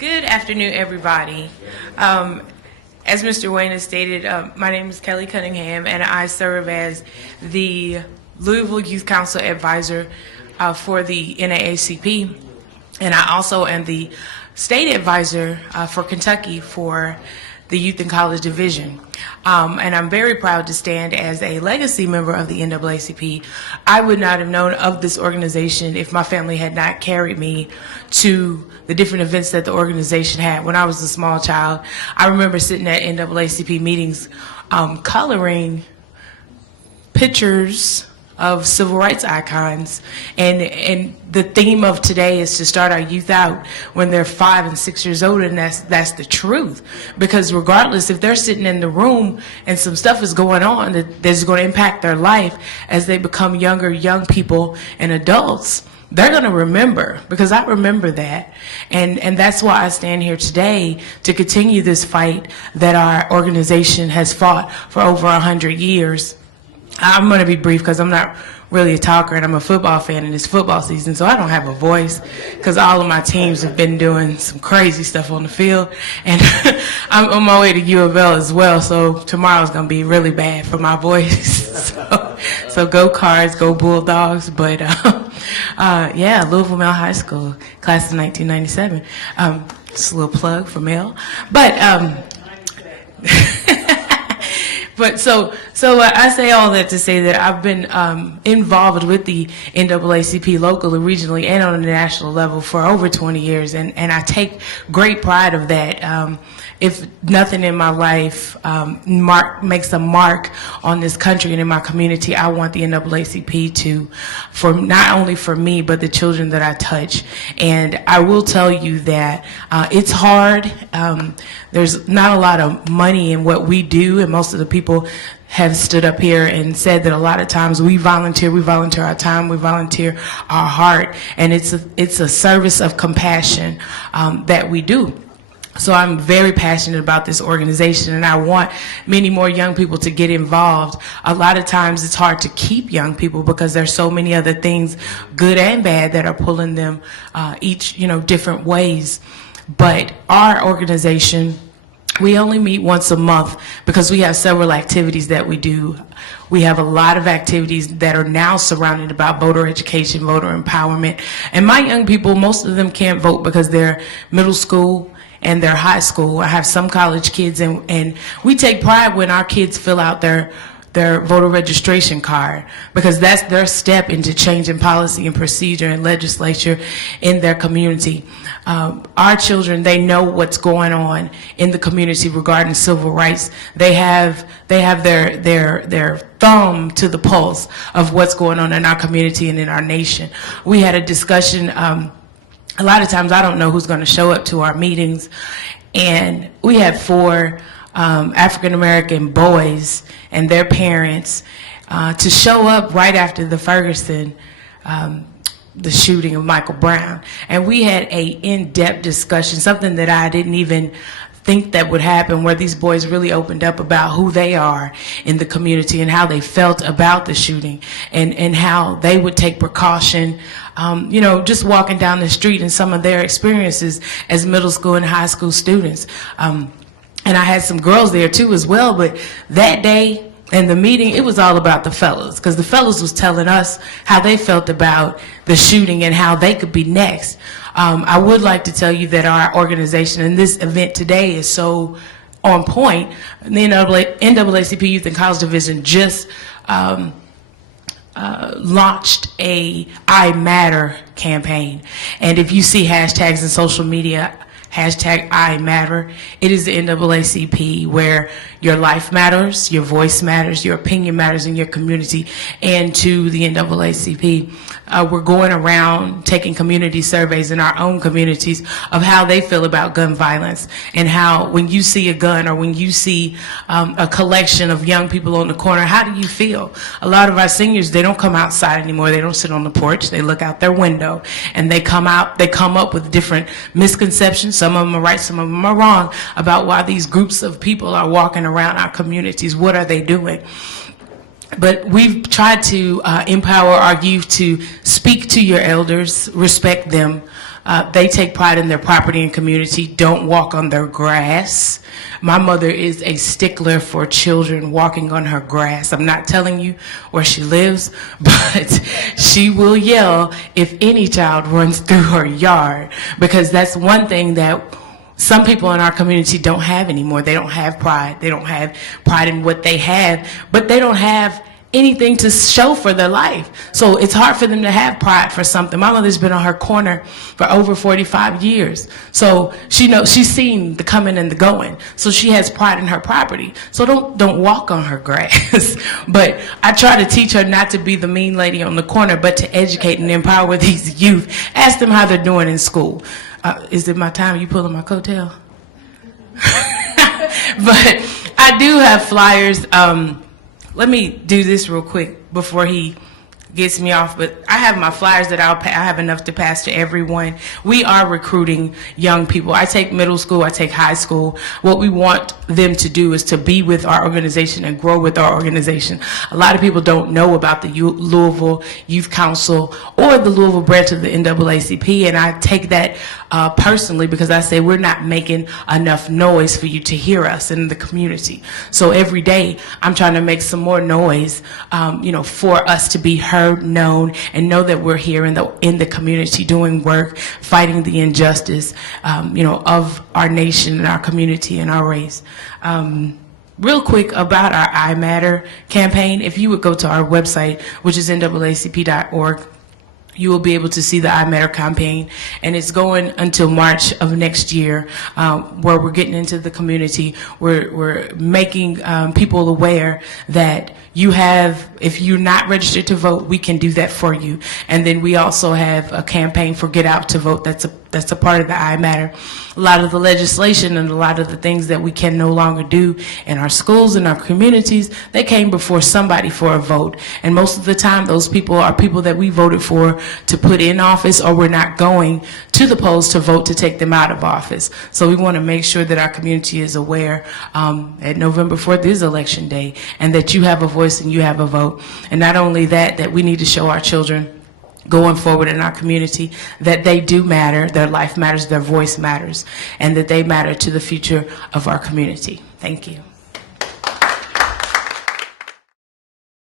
Good afternoon, everybody. As Mr. Wayne has stated, my name is Kellye Cunningham, and I serve as the Louisville Youth Council Advisor for the NAACP, and I also am the State Advisor for Kentucky for the Youth and College Division. And I'm very proud to stand as a legacy member of the NAACP. I would not have known of this organization if my family had not carried me to the different events that the organization had when I was a small child. I remember sitting at NAACP meetings coloring pictures of civil rights icons, and the theme of today is to start our youth out when they're 5 and 6 years old, and that's the truth. Because regardless if they're sitting in the room and some stuff is going on that's going to impact their life as they become young people and adults, they're going to remember, because I remember that. And that's why I stand here today to continue this fight that our organization has fought for over 100 years. I'm going to be brief because I'm not really a talker, and I'm a football fan, and it's football season, so I don't have a voice because all of my teams have been doing some crazy stuff on the field. And I'm on my way to U of L as well, so tomorrow's going to be really bad for my voice. So go Cards, go Bulldogs. But yeah, Louisville Male High School, class of 1997. Just a little plug for Mel. But so I say all that to say that I've been involved with the NAACP locally, regionally, and on a national level for over 20 years, and I take great pride of that. If nothing in my life makes a mark on this country and in my community, I want the NAACP to, for not only for me, but the children that I touch. And I will tell you that it's hard. There's not a lot of money in what we do, and most of the people have stood up here and said that a lot of times we volunteer our time, we volunteer our heart, and it's a service of compassion that we do. So I'm very passionate about this organization, and I want many more young people to get involved. A lot of times it's hard to keep young people because there's so many other things, good and bad, that are pulling them each, different ways. But our organization, we only meet once a month because we have several activities that we do. We have a lot of activities that are now surrounded about voter education, voter empowerment. And my young people, most of them can't vote because they're middle school and they're high school. I have some college kids, and we take pride when our kids fill out their voter registration card, because that's their step into changing policy and procedure and legislature in their community. Our children, they know what's going on in the community regarding civil rights. They have their thumb to the pulse of what's going on in our community and in our nation. We had a discussion, a lot of times I don't know who's going to show up to our meetings, and we had 4 African-American boys and their parents to show up right after the Ferguson, the shooting of Michael Brown. And we had a in-depth discussion, something that I didn't even think that would happen, where these boys really opened up about who they are in the community and how they felt about the shooting, and how they would take precaution, just walking down the street, and some of their experiences as middle school and high school students. And I had some girls there too as well, but that day in the meeting, it was all about the fellas, because the fellas was telling us how they felt about the shooting and how they could be next. I would like to tell you that our organization and this event today is so on point. The NAACP Youth and College Division just launched a I Matter campaign. And if you see hashtags in social media, hashtag I Matter, it is the NAACP, where your life matters, your voice matters, your opinion matters in your community. And to the NAACP, we're going around taking community surveys in our own communities of how they feel about gun violence, and how when you see a gun or when you see a collection of young people on the corner, how do you feel? A lot of our seniors, they don't come outside anymore. They don't sit on the porch. They look out their window, and they come up with different misconceptions. Some of them are right, some of them are wrong, about why these groups of people are walking around our communities. What are they doing? But we've tried to empower our youth to speak to your elders, respect them, They take pride in their property and community, don't walk on their grass. My mother is a stickler for children walking on her grass. I'm not telling you where she lives, but she will yell if any child runs through her yard, because that's one thing that some people in our community don't have anymore. They don't have pride. They don't have pride in what they have, but they don't have anything to show for their life. So it's hard for them to have pride for something. My mother's been on her corner for over 45 years. So she knows, she's seen the coming and the going. So she has pride in her property. So don't walk on her grass. But I try to teach her not to be the mean lady on the corner, but to educate and empower these youth. Ask them how they're doing in school. Is it my time? Are you pulling my coattail? But I do have flyers. Let me do this real quick before he gets me off, but I have my flyers that I have enough to pass to everyone. We are recruiting young people. I take middle school, I take high school. What we want them to do is to be with our organization and grow with our organization. A lot of people don't know about the Louisville Youth Council or the Louisville branch of the NAACP, and I take that personally, because I say we're not making enough noise for you to hear us in the community. So every day I'm trying to make some more noise, for us to be heard, known, and know that we're here in the community doing work, fighting the injustice, of our nation and our community and our race. Real quick about our I Matter campaign, if you would go to our website, which is naacp.org, you will be able to see the I Matter campaign, and it's going until March of next year, where we're getting into the community. We're making people aware that if you're not registered to vote, we can do that for you. And then we also have a campaign for Get Out to Vote. That's a part of the I Matter. A lot of the legislation and a lot of the things that we can no longer do in our schools and our communities, they came before somebody for a vote. And most of the time, those people are people that we voted for to put in office, or we're not going to the polls to vote to take them out of office. So we want to make sure that our community is aware that November 4th is Election Day, and that you have a voice and you have a vote. And not only that we need to show our children going forward in our community that they do matter, their life matters, their voice matters, and that they matter to the future of our community. Thank you.